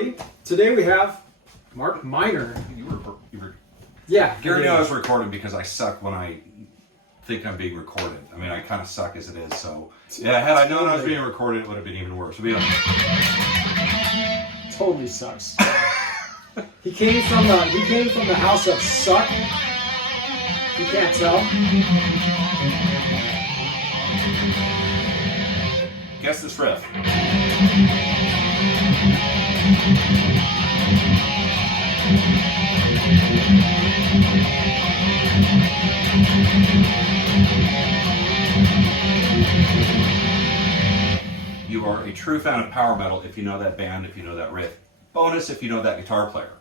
everybody. Today we have Mark Miner. You were. Yeah. Gary knew I was recording because I suck when I think I'm being recorded. I mean, I kind of suck as it is. So yeah, had I known I was being recorded, it would have been even worse. Totally sucks. He came from the house of suck. You can't tell. Guess this riff. You are a true fan of power metal if you know that band, if you know that riff. Bonus if you know that guitar player.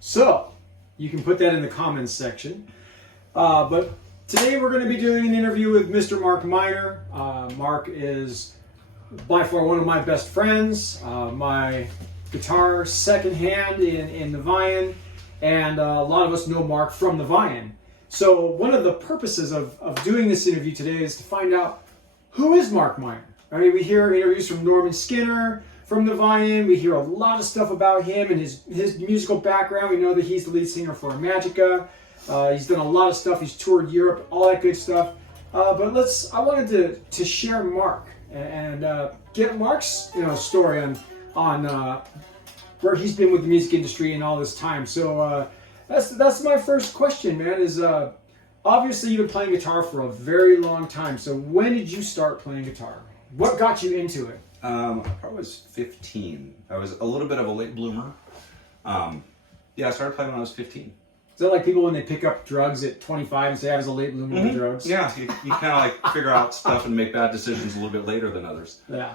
So, you can put that in the comments section. But today we're going to be doing an interview with Mr. Mark Miner. Mark is by far one of my best friends, my guitar second hand in the Vian, and a lot of us know Mark from the Vian. So one of the purposes of doing this interview today is to find out, who is Mark Miner? I mean, we hear interviews from Norman Skinner, from the Vian. We hear a lot of stuff about him and his musical background. We know that he's the lead singer for Magica. He's done a lot of stuff. He's toured Europe, all that good stuff. But I wanted to share Mark and get Mark's story on where he's been with the music industry and all this time. So that's my first question, man. Is obviously you've been playing guitar for a very long time. So when did you start playing guitar? What got you into it? I probably was 15. I was a little bit of a late bloomer. Yeah, I started playing when I was 15. Is that like people when they pick up drugs at 25 and say I was a late bloomer with drugs? Yeah, you kind of like figure out stuff and make bad decisions a little bit later than others. Yeah.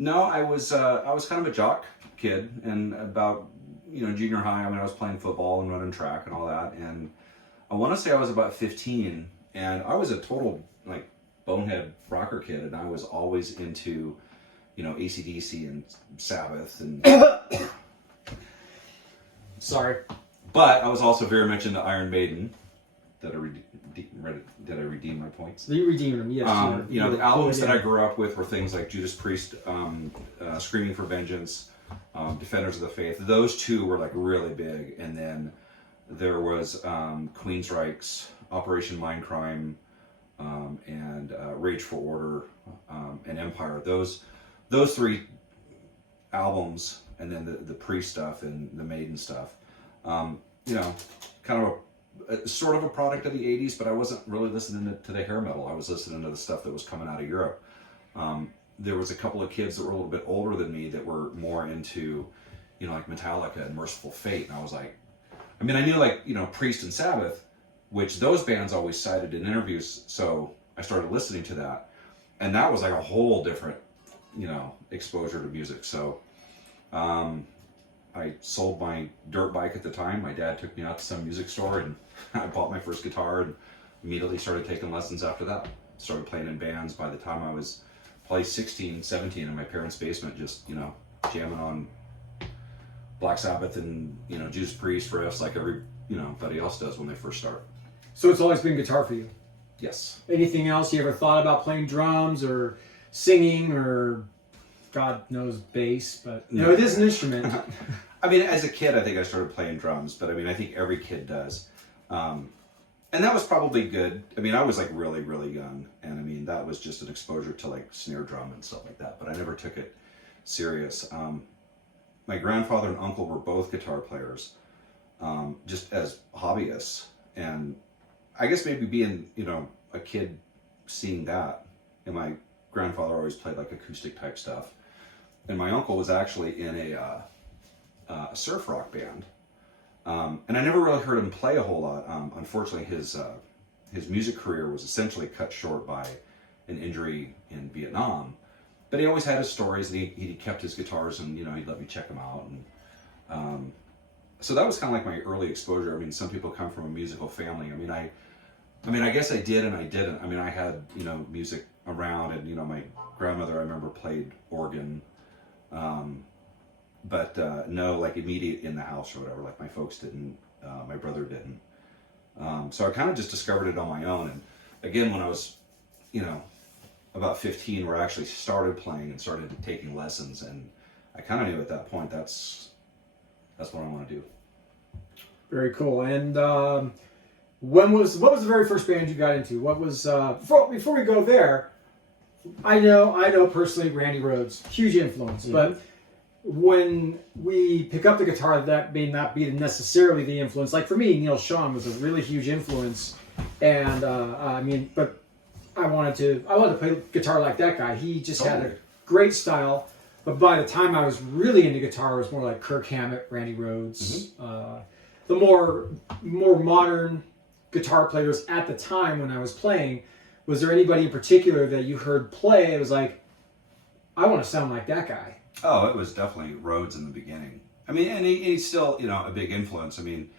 No, I was kind of a jock kid, and about junior high, I mean, I was playing football and running track and all that, and I want to say I was about 15, and I was a total like bonehead rocker kid, and I was always into AC/DC and Sabbath and Sorry. But I was also very much into Iron Maiden. Did I redeem my points? You redeemed them, yes. The albums that I grew up with were things like Judas Priest, Screaming for Vengeance, Defenders of the Faith. Those two were like really big, and then there was Queensryche's Operation Mindcrime, and Rage for Order, and Empire. Those three albums, and then the Priest stuff and the Maiden stuff. Kind of a sort of a product of the 80s, but I wasn't really listening to the hair metal. I was listening to the stuff that was coming out of Europe. There was a couple of kids that were a little bit older than me that were more into, like Metallica and Merciful Fate. And I was like, I mean, I knew Priest and Sabbath, which those bands always cited in interviews. So I started listening to that. And that was like a whole different, exposure to music. So, I sold my dirt bike at the time. My dad took me out to some music store and I bought my first guitar and immediately started taking lessons after that. Started playing in bands by the time I was probably 16, 17 in my parents' basement, just, jamming on Black Sabbath and, Judas Priest riffs like everybody else does when they first start. So it's always been guitar for you? Yes. Anything else? You ever thought about playing drums or singing or God knows bass, but it is an instrument. I mean, as a kid, I think I started playing drums, but I mean, I think every kid does. And that was probably good. I mean, I was like really, really young, and I mean, that was just an exposure to like snare drum and stuff like that, but I never took it serious. My grandfather and uncle were both guitar players, just as hobbyists. And I guess maybe being, a kid seeing that, and my grandfather always played like acoustic type stuff. And my uncle was actually in a surf rock band. And I never really heard him play a whole lot. Unfortunately, his music career was essentially cut short by an injury in Vietnam. But he always had his stories, and he kept his guitars, and he'd let me check them out. And so that was kind of like my early exposure. I mean, some people come from a musical family. I mean, I guess I did and I didn't. I mean, I had music around, and my grandmother, I remember, played organ. But no, like immediate in the house or whatever. Like my folks didn't, my brother didn't. So I kind of just discovered it on my own. And again, when I was, about 15, where I actually started playing and started taking lessons, and I kind of knew at that point that's what I want to do. Very cool. And what was the very first band you got into? What was before we go there? I know personally Randy Rhoads, huge influence, but when we pick up the guitar, that may not be necessarily the influence. Like for me, Neil Schon was a really huge influence, and but I wanted to play guitar like that guy. He just had a great style. But by the time I was really into guitar, it was more like Kirk Hammett, Randy Rhoads, the more modern guitar players at the time when I was playing. Was there anybody in particular that you heard play? It was like, I want to sound like that guy. Oh, it was definitely Rhoads in the beginning. I mean, and he's still, a big influence. I mean,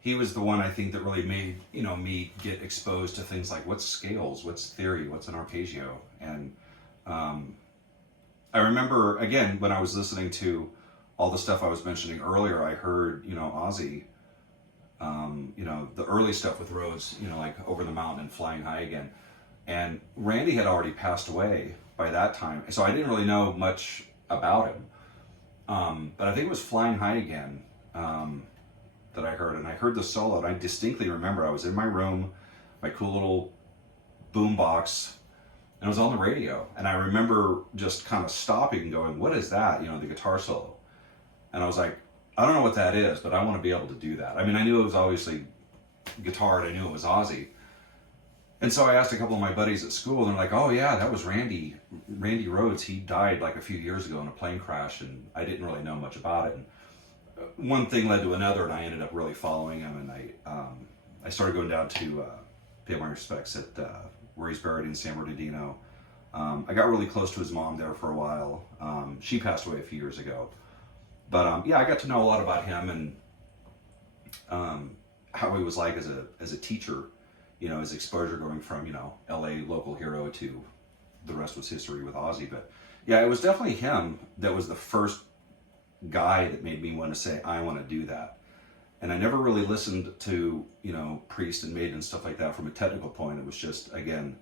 he was the one I think that really made, me get exposed to things like what's scales, what's theory, what's an arpeggio. And I remember, again, when I was listening to all the stuff I was mentioning earlier, I heard, Ozzy, the early stuff with Rhoads, like Over the Mountain and Flying High Again. And Randy had already passed away by that time, so I didn't really know much about him. But I think it was Flying High Again that I heard, and I heard the solo, and I distinctly remember I was in my room, my cool little boom box, and it was on the radio, and I remember just kind of stopping and going, what is that? The guitar solo. And I was like, I don't know what that is, but I want to be able to do that. I mean, I knew it was obviously guitar, and I knew it was Ozzy. And so I asked a couple of my buddies at school, and they're like, oh yeah, that was Randy Rhoads. He died like a few years ago in a plane crash, and I didn't really know much about it. And one thing led to another, and I ended up really following him, and I started going down to pay my respects at where he's buried in San Bernardino. I got really close to his mom there for a while. She passed away a few years ago. But I got to know a lot about him and how he was like as a teacher. His exposure going from, LA local hero to the rest was history with Ozzy. But yeah, it was definitely him that was the first guy that made me want to say, I want to do that. And I never really listened to, Priest and Maiden and stuff like that from a technical point. It was just, again,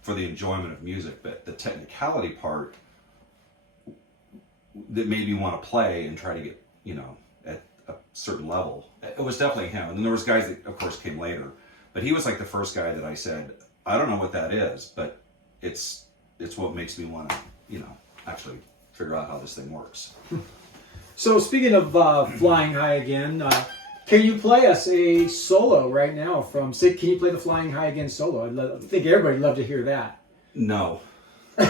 for the enjoyment of music. But the technicality part that made me want to play and try to get, at a certain level, it was definitely him. And then there was guys that, of course, came later. But he was like the first guy that I said, I don't know what that is, but it's what makes me want to, actually figure out how this thing works. So speaking of Flying High Again, can you play us a solo right now from, can you play the Flying High Again solo? I think everybody'd love to hear that. No. No.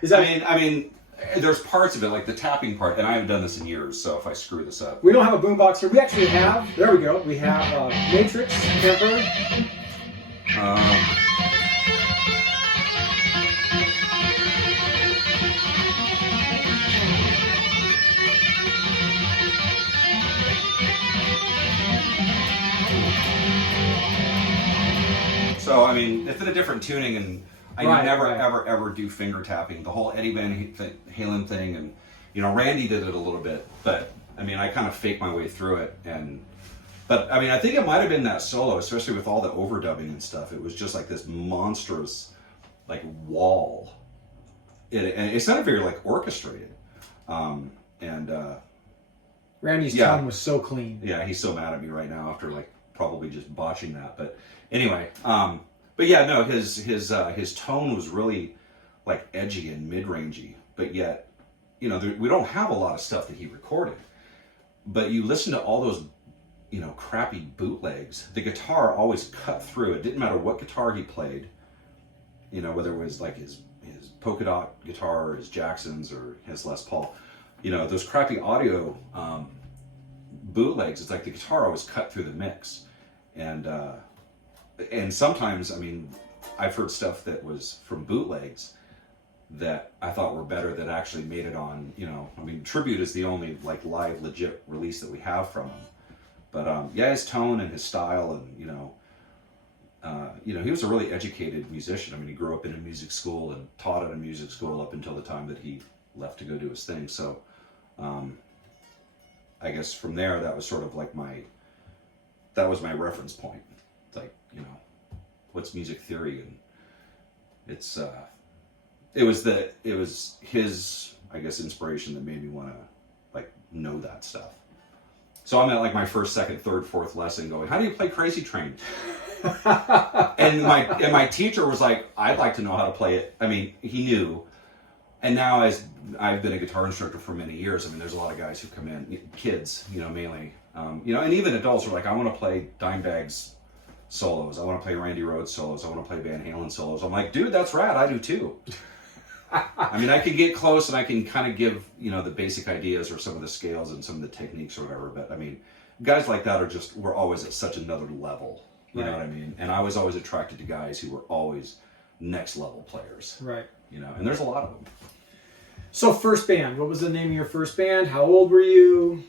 Is that, I mean, there's parts of it, like the tapping part, and I haven't done this in years, so if I screw this up. We don't have a boombox here. We actually have, there we go, we have Matrix, Temper. So, I mean, it's in a different tuning, and I never, ever do finger tapping. The whole Eddie Van Halen thing, and, Randy did it a little bit, but, I mean, I kind of faked my way through it, but, I mean, I think it might have been that solo, especially with all the overdubbing and stuff. It was just like this monstrous, like, wall. It sounded very, like, orchestrated. Randy's tone was so clean. Yeah, he's so mad at me right now after, like, probably just botching that, but anyway, but yeah, no, his tone was really like edgy and mid-rangey, but yet, we don't have a lot of stuff that he recorded. But you listen to all those, crappy bootlegs. The guitar always cut through. It didn't matter what guitar he played, whether it was like his polka dot guitar or his Jackson's or his Les Paul. Those crappy audio bootlegs. It's like the guitar always cut through the mix. And sometimes, I mean, I've heard stuff that was from bootlegs that I thought were better that actually made it on, I mean, Tribute is the only like live legit release that we have from him. But yeah, his tone and his style and, he was a really educated musician. I mean, he grew up in a music school and taught at a music school up until the time that he left to go do his thing. So I guess from there, that was sort of like my reference point. It's like, what's music theory? And it's, it was his, I guess, inspiration that made me want to like know that stuff. So I'm at like my first, second, third, fourth lesson going, how do you play Crazy Train? and my teacher was like, I'd like to know how to play it. I mean, he knew. And now, as I've been a guitar instructor for many years, I mean, there's a lot of guys who come in, kids, mainly, and even adults are like, I want to play Dimebag's solos. I want to play Randy Rhoads solos. I want to play Van Halen solos. I'm like, dude, that's rad. I do too. I mean, I can get close and I can kind of give, the basic ideas or some of the scales and some of the techniques or whatever. But I mean, guys like that we're always at such another level. You know what I mean? And I was always attracted to guys who were always next level players. Right. And there's a lot of them. So first band, what was the name of your first band? How old were you?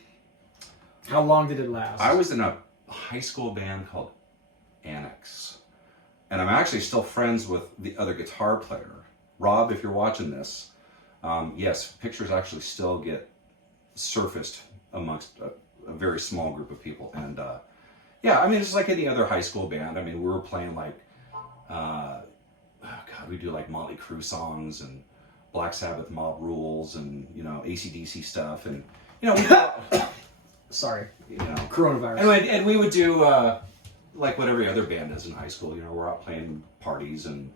How long did it last? I was in a high school band called Annex. And I'm actually still friends with the other guitar player. Rob, if you're watching this, yes, pictures actually still get surfaced amongst a very small group of people. And yeah, I mean, it's like any other high school band. I mean, we were playing like, we do like Motley Crue songs and Black Sabbath Mob Rules and, AC/DC stuff. And, we Sorry. Coronavirus. And we would do like what every other band does in high school. We're out playing parties and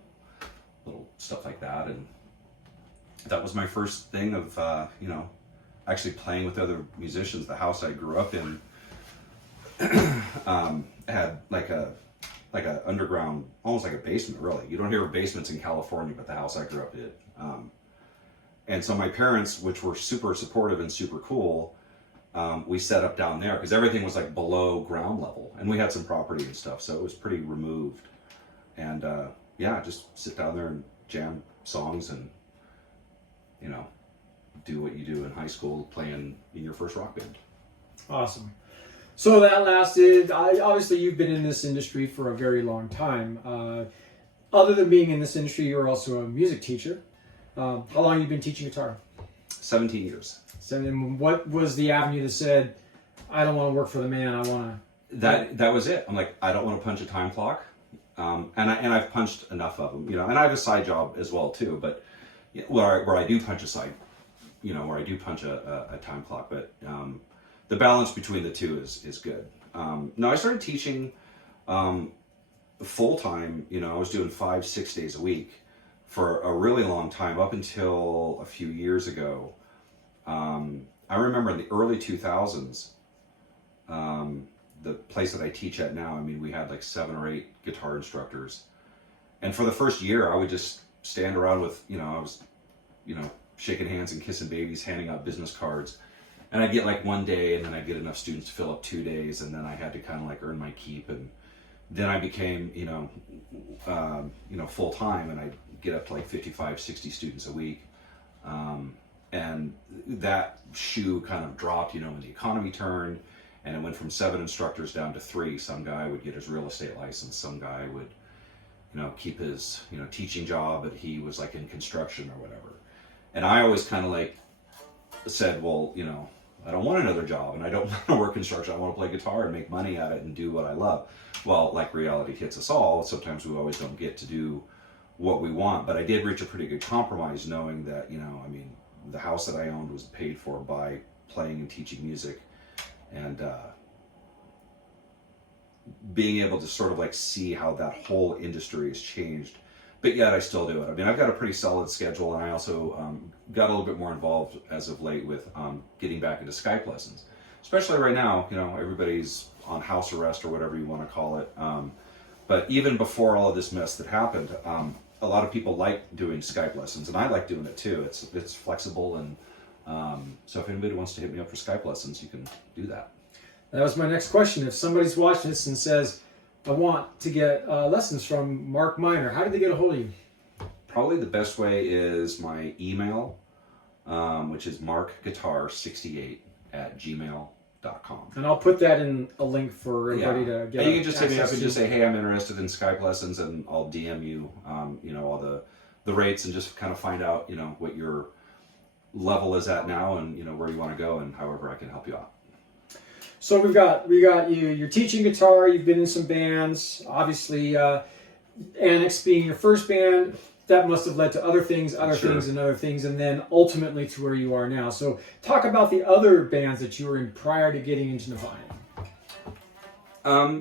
little stuff like that. And that was my first thing of, actually playing with other musicians. The house I grew up in had like a underground, almost like a basement, really. You don't hear of basements in California, but the house I grew up did. And so my parents, which were super supportive and super cool, we set up down there because everything was like below ground level, and we had some property and stuff, so it was pretty removed. And just sit down there and jam songs and do what you do in high school, playing in your first rock band. Awesome. So that lasted. Obviously, you've been in this industry for a very long time. Other than being in this industry, you're also a music teacher. How long have you been teaching guitar? 17 years. And what was the avenue that said, I don't want to work for the man, I want to... That was it. I'm like, I don't want to punch a time clock. And I've punched enough of them, and I have a side job as well too, but where I do punch a side, where I do punch a time clock, but the balance between the two is good. No, I started teaching full time. I was doing 5-6 days a week for a really long time, up until a few years ago. I remember in the early 2000s, the place that I teach at now, I mean, we had like 7 or 8 guitar instructors. And for the first year, I would just stand around with, I was, shaking hands and kissing babies, handing out business cards. And I'd get like 1 day, and then I'd get enough students to fill up 2 days, and then I had to kind of like earn my keep. And then I became, full time, and I'd get up to like 55, 60 students a week. And that shoe kind of dropped, when the economy turned, and it went from 7 instructors down to 3. Some guy would get his real estate license. Some guy would, keep his, teaching job, but he was like in construction or whatever. And I always kind of like said, well, I don't want another job, and I don't want to work construction. I want to play guitar and make money at it and do what I love. Well, like reality hits us all. Sometimes we always don't get to do what we want, but I did reach a pretty good compromise, knowing that, the house that I owned was paid for by playing and teaching music, and being able to sort of like see how that whole industry has changed, but yet I still do it. I mean, I've got a pretty solid schedule, and I also got a little bit more involved as of late with getting back into Skype lessons, especially right now. Everybody's on house arrest or whatever you want to call it. But even before all of this mess that happened, a lot of people like doing Skype lessons, and I like doing it too. It's flexible, and so if anybody wants to hit me up for Skype lessons, you can do that. That was my next question. If somebody's watching this and says, I want to get lessons from Mark Miner, how do they get a hold of you? Probably the best way is my email, which is markguitar68@gmail.com. And I'll put that in a link for everybody to get. And you can just hit me up and just say, hey, I'm interested in Skype lessons, and I'll DM you, all the rates, and just kind of find out, what your level is at now, and where you want to go, and however I can help you out. So we got you. You're teaching guitar. You've been in some bands. Obviously, Annex being your first band. that must have led to other things, Sure. and other things, and then ultimately to where you are now. So talk about the other bands that you were in prior to getting into Navayan.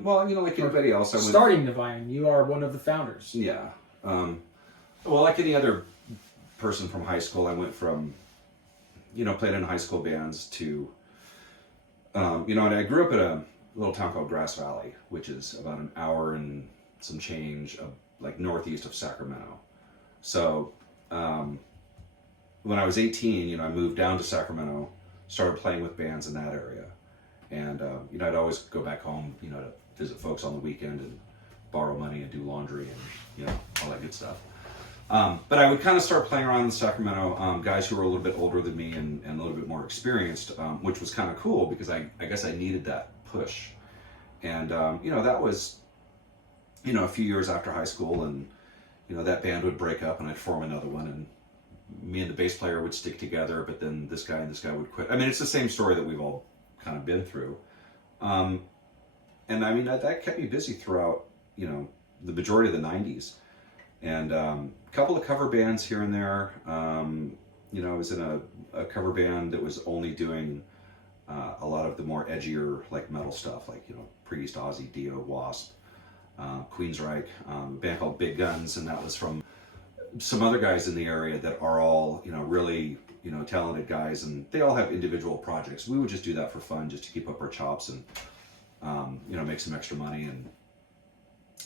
Well, like anybody else, I went. Starting Navayan, you are one of the founders. Yeah. Well, like any other person from high school, I went from, playing in high school bands to, and I grew up in a little town called Grass Valley, which is about an hour and some change of like northeast of Sacramento. So, when I was 18, I moved down to Sacramento, started playing with bands in that area. And, I'd always go back home, to visit folks on the weekend and borrow money and do laundry and, all that good stuff. But I would kind of start playing around in Sacramento, guys who were a little bit older than me and a little bit more experienced, which was kind of cool because I guess I needed that push. And, that was, a few years after high school, and, that band would break up and I'd form another one, and me and the bass player would stick together, but then this guy and this guy would quit. I mean, it's the same story that we've all kind of been through. And I mean, that kept me busy throughout, the majority of the 90s. And a couple of cover bands here and there. I was in a cover band that was only doing a lot of the more edgier, like metal stuff, like, Priest, Ozzy, Dio, Wasp, Queensryche, a band called Big Guns, and that was from some other guys in the area that are all, really, talented guys, and they all have individual projects. We would just do that for fun, just to keep up our chops and, make some extra money, and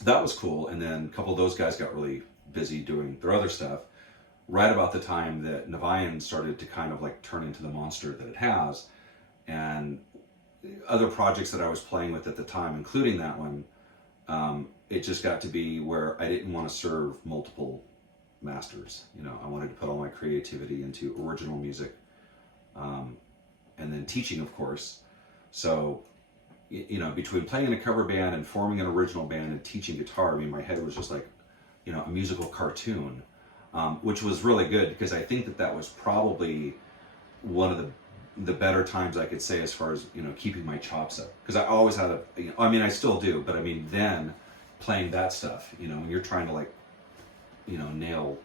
that was cool. And then a couple of those guys got really busy doing their other stuff right about the time that Navayan started to kind of like turn into the monster that it has. And other projects that I was playing with at the time, including that one, it just got to be where I didn't want to serve multiple masters. I wanted to put all my creativity into original music, and then teaching, of course. So, between playing in a cover band and forming an original band and teaching guitar, I mean, my head was just like, a musical cartoon, which was really good because I think that was probably one of the better times I could say as far as, keeping my chops up. Because I always had I still do, but I mean, then playing that stuff, when you're trying to like, nail,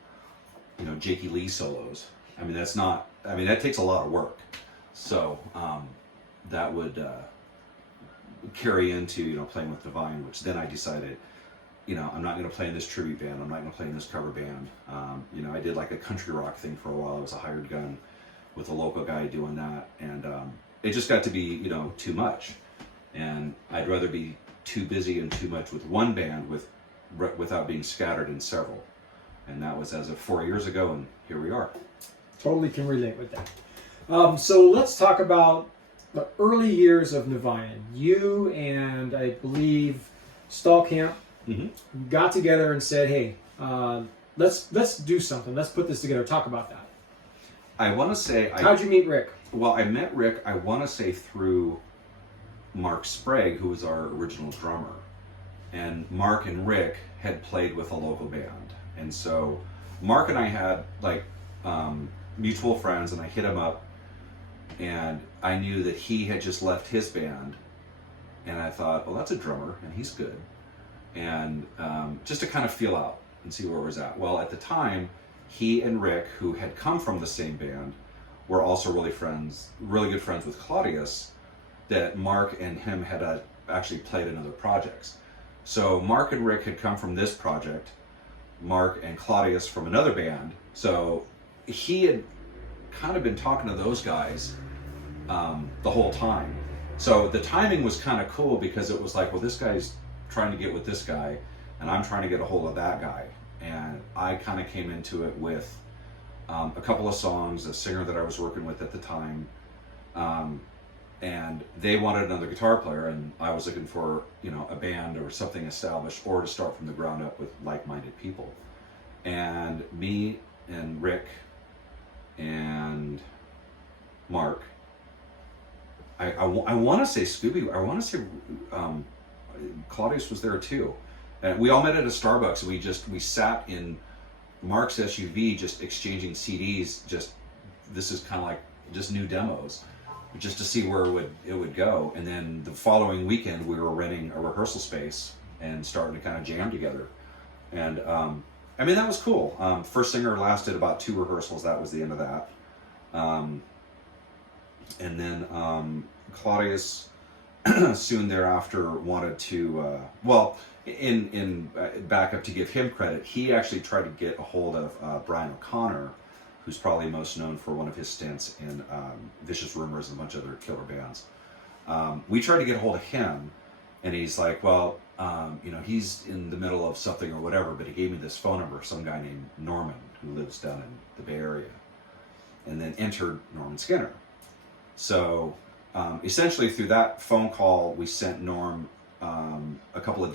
Jakey Lee solos. I mean, that takes a lot of work. So, that would carry into, playing with Divine, which then I decided, I'm not going to play in this tribute band. I'm not going to play in this cover band. I did like a country rock thing for a while. I was a hired gun with a local guy doing that. And it just got to be, too much. And I'd rather be too busy and too much with one band without being scattered in several. And that was as of 4 years ago, and here we are. Totally can relate with that. So let's talk about the early years of Navayan. You and I believe Stallkamp got together and said, "Hey, let's do something. Let's put this together. Talk about that." I want to say, how'd you meet Rick? Well, I met Rick, I want to say, through Mark Sprague, who was our original drummer. And Mark and Rick had played with a local band. And so Mark and I had like mutual friends, and I hit him up, and I knew that he had just left his band, and I thought, well, that's a drummer and he's good. And just to kind of feel out and see where it was at. Well, at the time, he and Rick, who had come from the same band, were also really good friends with Claudius, that Mark and him had actually played in other projects. So Mark and Rick had come from this project, Mark and Claudius from another band. So he had kind of been talking to those guys the whole time. So the timing was kind of cool because it was like, well, this guy's trying to get with this guy, and I'm trying to get a hold of that guy. And I kind of came into it with a couple of songs, a singer that I was working with at the time, and they wanted another guitar player, and I was looking for, a band or something established, or to start from the ground up with like-minded people. And me and Rick and Mark, I want to say Scooby, I want to say Claudius was there too. And we all met at a Starbucks, and we sat in Mark's SUV just exchanging CDs, this is kind of like just new demos, just to see where it would go. And then the following weekend we were renting a rehearsal space and starting to kind of jam together. And I mean, that was cool. First Singer lasted about 2 rehearsals. That was the end of that. And then Claudius soon thereafter wanted to, in backup to give him credit, he actually tried to get a hold of Brian O'Connor, who's probably most known for one of his stints in Vicious Rumors and a bunch of other killer bands. We tried to get a hold of him, and he's like, well, he's in the middle of something or whatever, but he gave me this phone number of some guy named Norman who lives down in the Bay Area, and then entered Norman Skinner. So essentially through that phone call, we sent Norm a couple of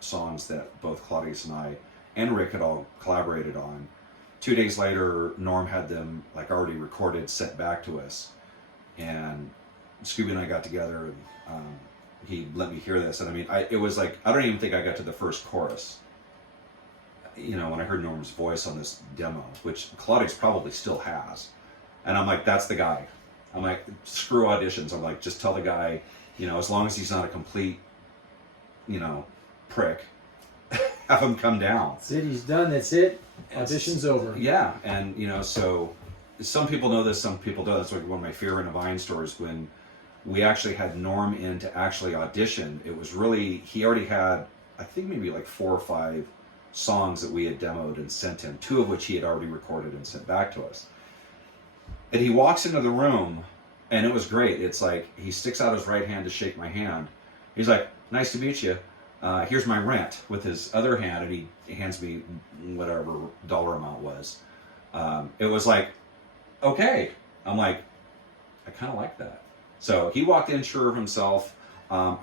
songs that both Claudius and I and Rick had all collaborated on. 2 days later, Norm had them like already recorded, sent back to us, and Scooby and I got together, and he let me hear this. And I mean, it was like, I don't even think I got to the first chorus, when I heard Norm's voice on this demo, which Claudius probably still has. And I'm like, that's the guy. I'm like, screw auditions. I'm like, just tell the guy, as long as he's not a complete, prick, have him come down. That's it, he's done, that's it. Audition's over. Yeah, and so some people know this, some people don't. That's like one of my favorite Vine stories, when we actually had Norm in to actually audition. It was really, he already had, I think maybe like 4 or 5 songs that we had demoed and sent him, 2 of which he had already recorded and sent back to us. And he walks into the room, and it was great. It's like, he sticks out his right hand to shake my hand. He's like, nice to meet you. Here's my rent, with his other hand, and he hands me whatever dollar amount was. It was like, okay. I'm like, I kind of like that. So he walked in sure of himself.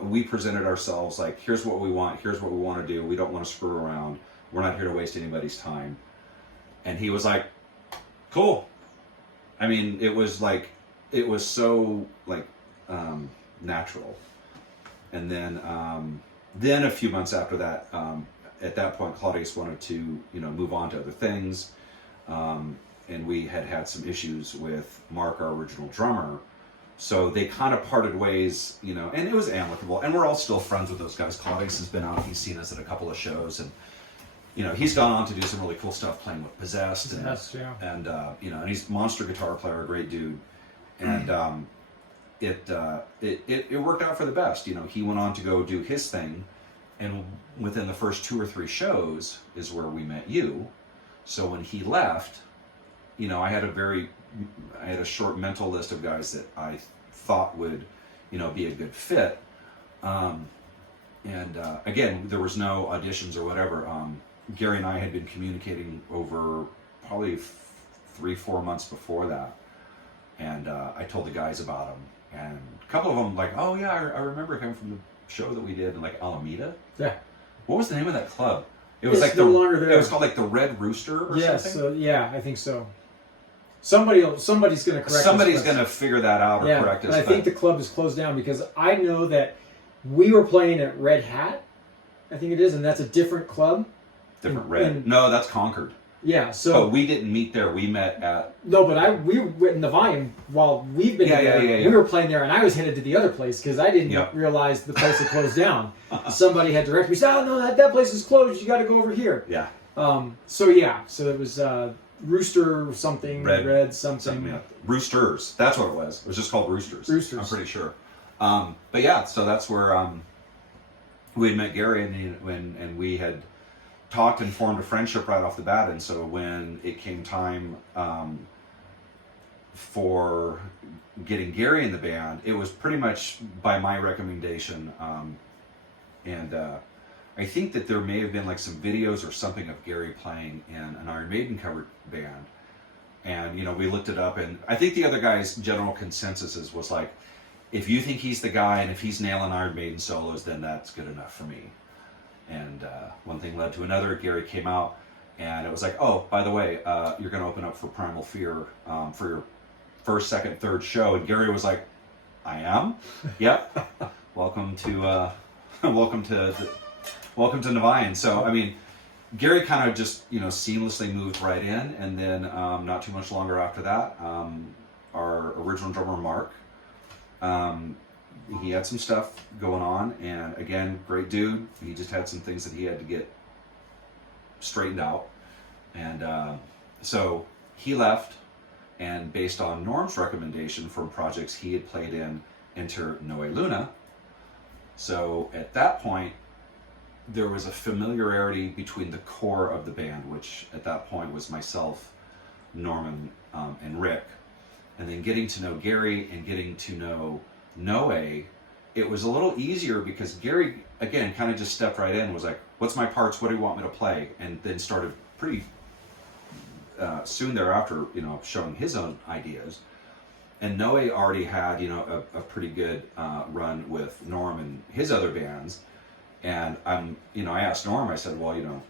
We presented ourselves like, here's what we want, here's what we want to do. We don't want to screw around. We're not here to waste anybody's time. And he was like, cool. I mean, it was so like natural. And then a few months after that, at that point, Claudius wanted to, move on to other things. And we had some issues with Mark, our original drummer. So they kind of parted ways, and it was amicable. And we're all still friends with those guys. Claudius has been out, he's seen us at a couple of shows, and, he's gone on to do some really cool stuff playing with Possessed. And he's a monster guitar player, a great dude. And it worked out for the best. He went on to go do his thing, and within the first 2 or 3 shows is where we met you. So when he left, I had a short mental list of guys that I thought would, be a good fit. Again, there was no auditions or whatever. Gary and I had been communicating over probably 3-4 months before that. And I told the guys about him. And a couple of them like, oh yeah, I remember him from the show that we did in like Alameda. Yeah. What was the name of that club? It was it's no longer there. It was called like the Red Rooster or something? So, yeah, I think so. Somebody's going to correct us. Somebody's going to figure that out or correct us. I think the club is closed down, because I know that we were playing at Red Hat, I think it is, and that's a different club. No, that's Concord. Yeah, so... Oh, we didn't meet there. We met at... No, but we were in the Vine while we've been there. We were playing there, and I was headed to the other place because I didn't realize the place had closed down. Somebody had directed me, said, oh, no, that place is closed. You got to go over here. Yeah. So it was Rooster something, Red something. Roosters. That's what it was. It was just called Roosters. I'm pretty sure. But yeah, so that's where we had met Gary, and we had talked and formed a friendship right off the bat. And so when it came time for getting Gary in the band, it was pretty much by my recommendation. I think that there may have been like some videos or something of Gary playing in an Iron Maiden cover band. And, we looked it up, and I think the other guy's general consensus was like, if you think he's the guy and if he's nailing Iron Maiden solos, then that's good enough for me. And one thing led to another. Gary came out, and it was like, oh, by the way, you're going to open up for Primal Fear for your first, second, third show. And Gary was like, I am? Yep. Welcome to Nevine. So, I mean, Gary kind of just, seamlessly moved right in. And then not too much longer after that, our original drummer, Mark, he had some stuff going on, and again, great dude. He just had some things that he had to get straightened out. And so he left, and based on Norm's recommendation from projects he had played in, enter Noe Luna. So at that point, there was a familiarity between the core of the band, which at that point was myself, Norman, and Rick. And then getting to know Gary and getting to know Noe, it was a little easier because Gary, again, kind of just stepped right in, was like, what's my parts, what do you want me to play? And then started pretty soon thereafter, showing his own ideas. And Noe already had, a pretty good run with Norm and his other bands. And I asked Norm, I said, well,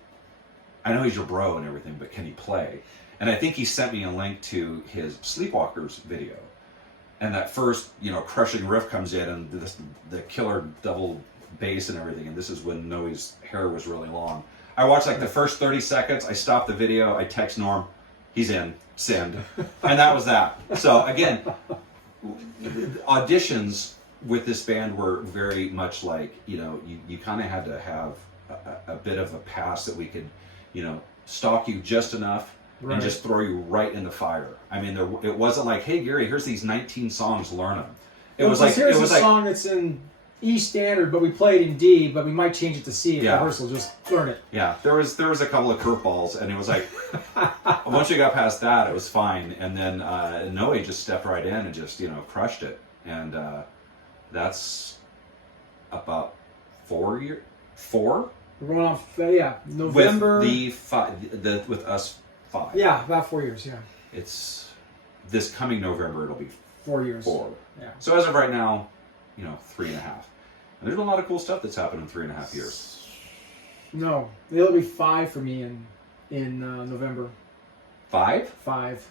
I know he's your bro and everything, but can he play? And I think he sent me a link to his Sleepwalkers video. And that first, crushing riff comes in, and the killer double bass and everything. And this is when Noe's hair was really long. I watched like the first 30 seconds. I stopped the video. I text Norm, he's in, send. And that was that. So again, auditions with this band were very much like, you kind of had to have a bit of a pass that we could, stalk you just enough. Right. And just throw you right in the fire. I mean, it wasn't like, hey Gary, here's these 19 songs, learn them. It was like, here's a song that's in E standard, but we play it in D, but we might change it to C in rehearsal. Just learn it. Yeah, there was a couple of curveballs, and it was like, once you got past that, it was fine. And then Noe just stepped right in and just crushed it. And that's about 4 years. 4. We're going on, November. With us. 5. Yeah, about 4 years, yeah. It's this coming November, it'll be 4 years. 4. Yeah. So as of right now, 3.5. And there's been a lot of cool stuff that's happened in 3.5 years. No, it'll be 5 for me in November. 5? 5.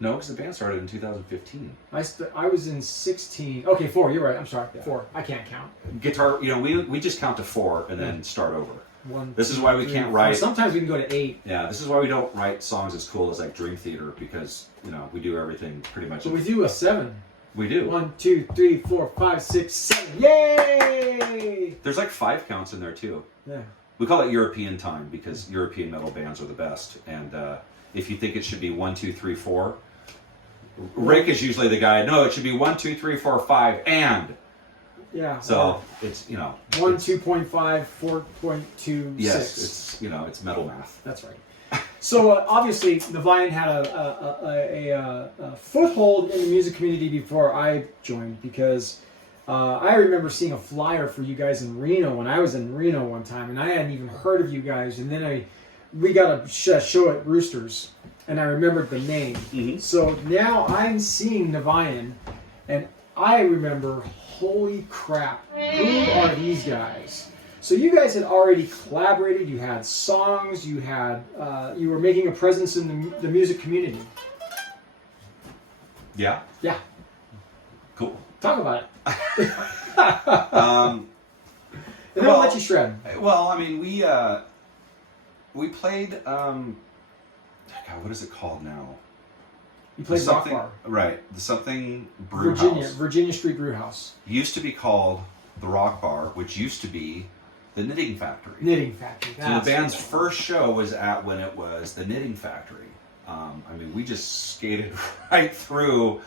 No, because the band started in 2015. I was in 16. Okay, 4. You're right. I'm sorry. Yeah. 4. I can't count. Guitar. We just count to 4 and then start over. 1, this 2, is why we 3, can't 4. write. Sometimes we can go to 8. Yeah, this is why we don't write songs as cool as like Dream Theater, because we do everything pretty much. So we do a 7. We do. 1, 2, 3, 4, 5, 6, 7. Yay! There's like 5 counts in there too. Yeah. We call it European time because European metal bands are the best. And if you think it should be 1, 2, 3, 4, Rick is usually the guy. No, it should be 1, 2, 3, 4, 5, and. Yeah. So it's 1, 2.5, 4.26. Yes, it's metal math. That's right. So obviously, Nevaeh had a foothold in the music community before I joined, because I remember seeing a flyer for you guys in Reno when I was in Reno one time, and I hadn't even heard of you guys. And then we got a show at Roosters, and I remembered the name. Mm-hmm. So now I'm seeing Nevaeh, and I remember, holy crap, who are these guys? So you guys had already collaborated, you had songs, you were making a presence in the music community. Yeah? Yeah. Cool. Talk about it. And then I'll let you shred. Well, I mean, we played, God, what is it called now? You played Rock Bar. Right. The something brew house. Virginia Street Brew House. Used to be called the Rock Bar, which used to be the Knitting Factory. Knitting Factory. So the band's first show was when it was the Knitting Factory. I mean, we just skated right through,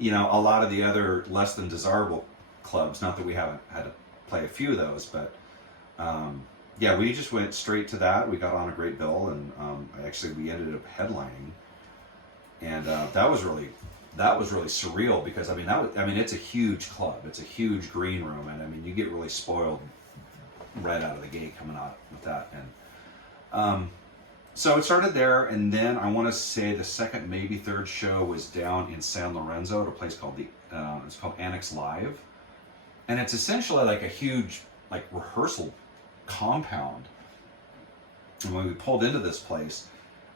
a lot of the other less than desirable clubs. Not that we haven't had to play a few of those, but we just went straight to that. We got on a great bill, and we ended up headlining. And that was really surreal, because it's a huge club, it's a huge green room, and you get really spoiled right out of the gate coming out with that. And so it started there, and then I want to say the second, maybe third show was down in San Lorenzo at a place called it's called Annex Live, and it's essentially like a huge rehearsal compound. And when we pulled into this place,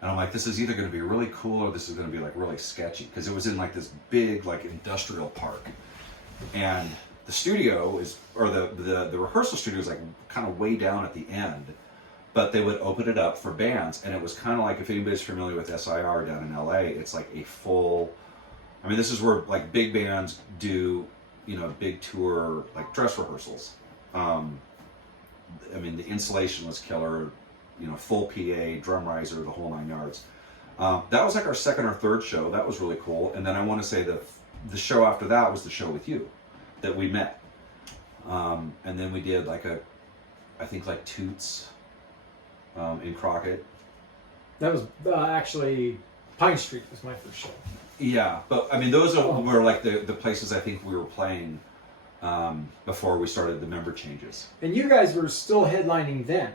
and I'm like, this is either going to be really cool or this is going to be really sketchy, because it was in this big industrial park, and the studio the rehearsal studio is kind of way down at the end, but they would open it up for bands, and it was kind of like, if anybody's familiar with SIR down in LA, it's like a full. This is where big bands do big tour dress rehearsals. The installation was killer. full PA, drum riser, the whole 9 yards. That was like our second or third show. That was really cool. And then I want to say the show after that was the show with you that we met. And then we did like I think like Toots in Crockett. That was actually Pine Street was my first show. Yeah, but I mean, those were like the places I think we were playing before we started the member changes. And you guys were still headlining then.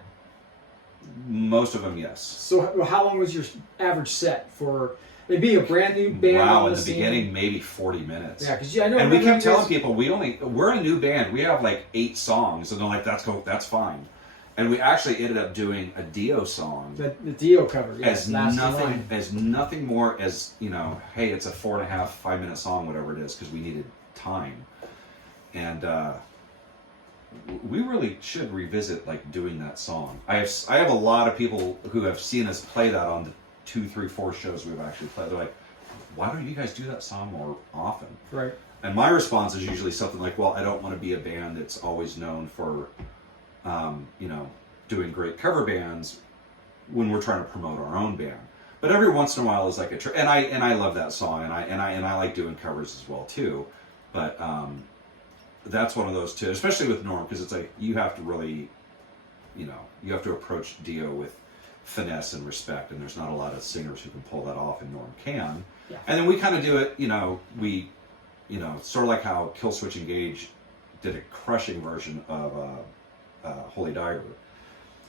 Most of them, yes. So how long was your average set for it being a brand new band? Wow, on in the scene? beginning, maybe 40 minutes. Yeah, because I know. And we kept you guys- telling people we're a new band. We have like 8 songs, and they're like, that's fine. And we actually ended up doing a Dio song the Dio cover. Yeah, as Last in Line. nothing more as hey, it's a 4.5, 5 minute song, whatever it is, because we needed time. And we really should revisit like doing that song. I have a lot of people who have seen us play that on the 2, 3, 4 shows we've actually played. They're like, why don't you guys do that song more often? Right. And my response is usually something like, well, I don't want to be a band that's always known for doing great cover bands when we're trying to promote our own band. But every once in a while is like and I love that song, and I like doing covers as well too. But that's one of those too, especially with Norm, because it's like you have to really, you have to approach Dio with finesse and respect, and there's not a lot of singers who can pull that off, and Norm can. Yeah. And then we kind of do it, sort of like how Killswitch Engage did a crushing version of Holy Diver.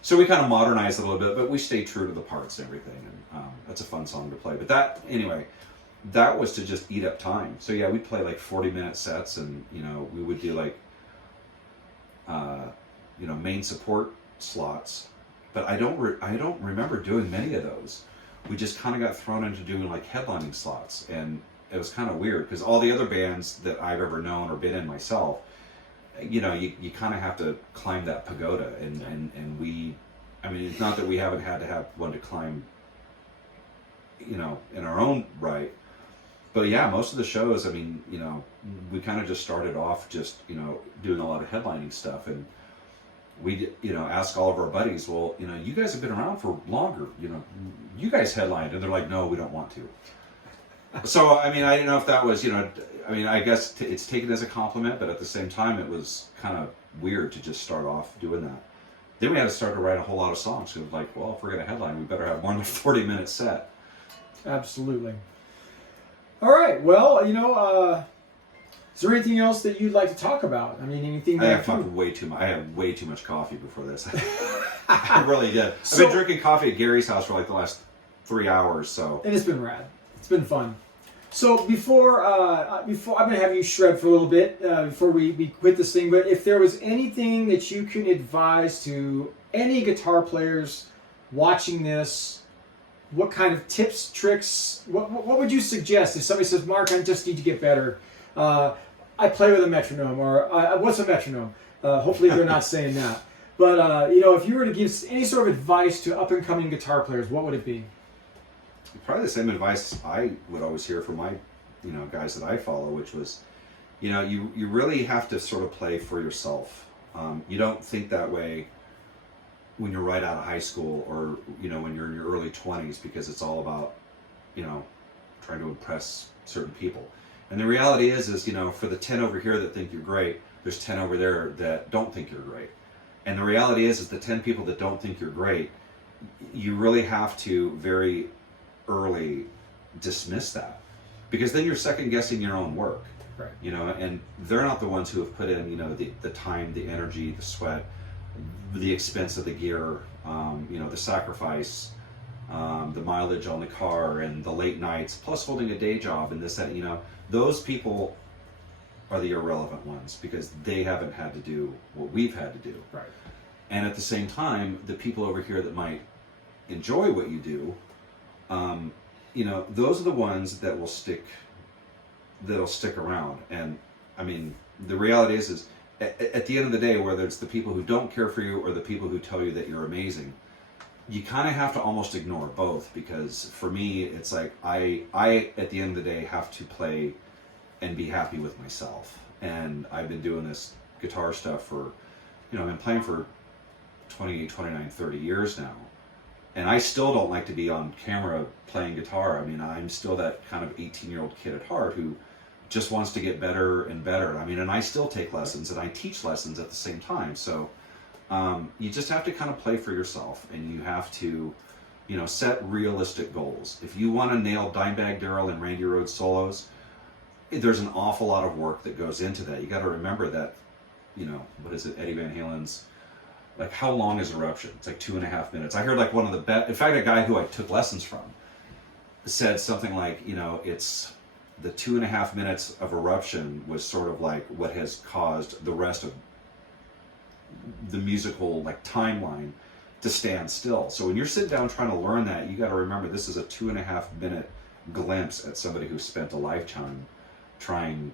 So we kind of modernized it a little bit, but we stay true to the parts and everything, and that's a fun song to play. But that was to just eat up time. So yeah, we'd play like 40-minute sets, and we would do like main support slots. But I don't remember doing many of those. We just kind of got thrown into doing like headlining slots, and it was kind of weird because all the other bands that I've ever known or been in myself, you kind of have to climb that pagoda, and we, I mean, it's not that we haven't had to have one to climb, in our own right, but yeah, most of the shows, I mean, we kind of just started off just, doing a lot of headlining stuff, and we, ask all of our buddies, well, you guys have been around for longer, you guys headlined, and they're like, no, we don't want to. So, I mean, I don't know if that was, I guess it's taken as a compliment, but at the same time, it was kind of weird to just start off doing that. Then we had to start to write a whole lot of songs. So it was like, well, if we're going to headline, we better have more than a 40-minute set. Absolutely. All right. Well, is there anything else that you'd like to talk about? I mean, anything that I had way too much coffee before this. I really did. I've been drinking coffee at Gary's house for like the last 3 hours. So. And it's been rad. It's been fun. So before I'm going to have you shred for a little bit before we quit this thing. But if there was anything that you could advise to any guitar players watching this, what kind of tips, tricks, what would you suggest if somebody says, Mark, I just need to get better? I play with a metronome, or what's a metronome? Hopefully they're not saying that. But if you were to give any sort of advice to up and coming guitar players, what would it be? Probably the same advice I would always hear from my, guys that I follow, which was, you really have to sort of play for yourself. You don't think that way when you're right out of high school, or, when you're in your early 20s, because it's all about, trying to impress certain people. And the reality is, for the 10 over here that think you're great, there's 10 over there that don't think you're great. And the reality is the 10 people that don't think you're great, you really have to very early dismiss that, because then you're second guessing your own work, right? And they're not the ones who have put in the time, the energy, the sweat, the expense of the gear, the sacrifice, the mileage on the car, and the late nights, plus holding a day job and this, that, those people are the irrelevant ones, because they haven't had to do what we've had to do, right? And at the same time, the people over here that might enjoy what you do, those are the ones that will stick around. And I mean, the reality is at the end of the day, whether it's the people who don't care for you or the people who tell you that you're amazing, you kind of have to almost ignore both, because for me, it's like I at the end of the day have to play and be happy with myself. And I've been doing this guitar stuff for, I've been playing for 28, 29, 30 years now. And I still don't like to be on camera playing guitar. I mean, I'm still that kind of 18-year-old kid at heart who just wants to get better and better. I mean, and I still take lessons and I teach lessons at the same time. So you just have to kind of play for yourself, and you have to, you know, set realistic goals. If you want to nail Dimebag Darrell and Randy Rhoads solos, there's an awful lot of work that goes into that. You got to remember that, you know, what is it, Eddie Van Halen's, like, how long is Eruption? It's like 2.5 minutes. I heard like one of the best, in fact, a guy who I took lessons from said something like, you know, it's the 2.5 minutes of Eruption was sort of like what has caused the rest of the musical like timeline to stand still. So when you're sitting down trying to learn that, you got to remember this is a 2.5 minute glimpse at somebody who spent a lifetime trying,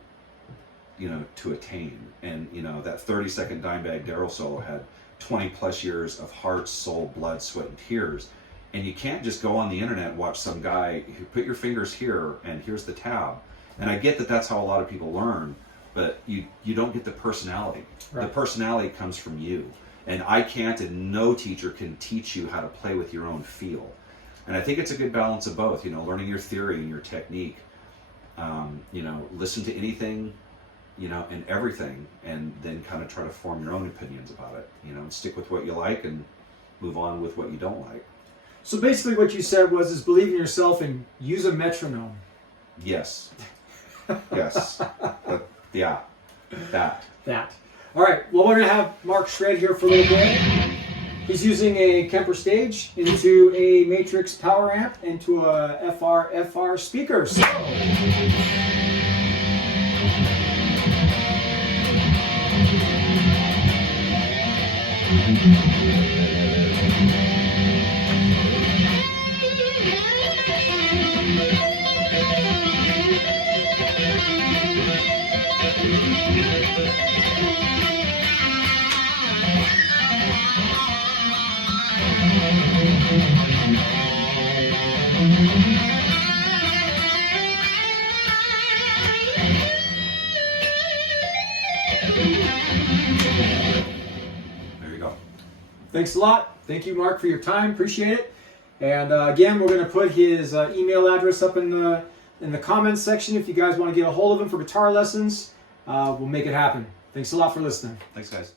you know, to attain. And, you know, that 30-second Dimebag Darrell solo had 20 plus years of heart, soul, blood, sweat, and tears. And you can't just go on the internet and watch some guy who put your fingers here and here's the tab. And I get that that's how a lot of people learn, but you don't get the personality. Right. The personality comes from you. And I can't, and no teacher can teach you how to play with your own feel. And I think it's a good balance of both, you know, learning your theory and your technique. You know, listen to anything, you know, and everything, and then kind of try to form your own opinions about it, you know, and stick with what you like and move on with what you don't like. So basically what you said is believe in yourself and use a metronome. Yes. Yes. Yeah. That. All right. Well, we're going to have Mark shred here for a little bit. He's using a Kemper Stage into a Matrix power amp into a FR speaker. So. There you go. Thanks a lot. Thank you, Mark, for your time. Appreciate it. And again, we're going to put his email address up in the comments section if you guys want to get a hold of him for guitar lessons. We'll make it happen. Thanks a lot for listening. Thanks, guys.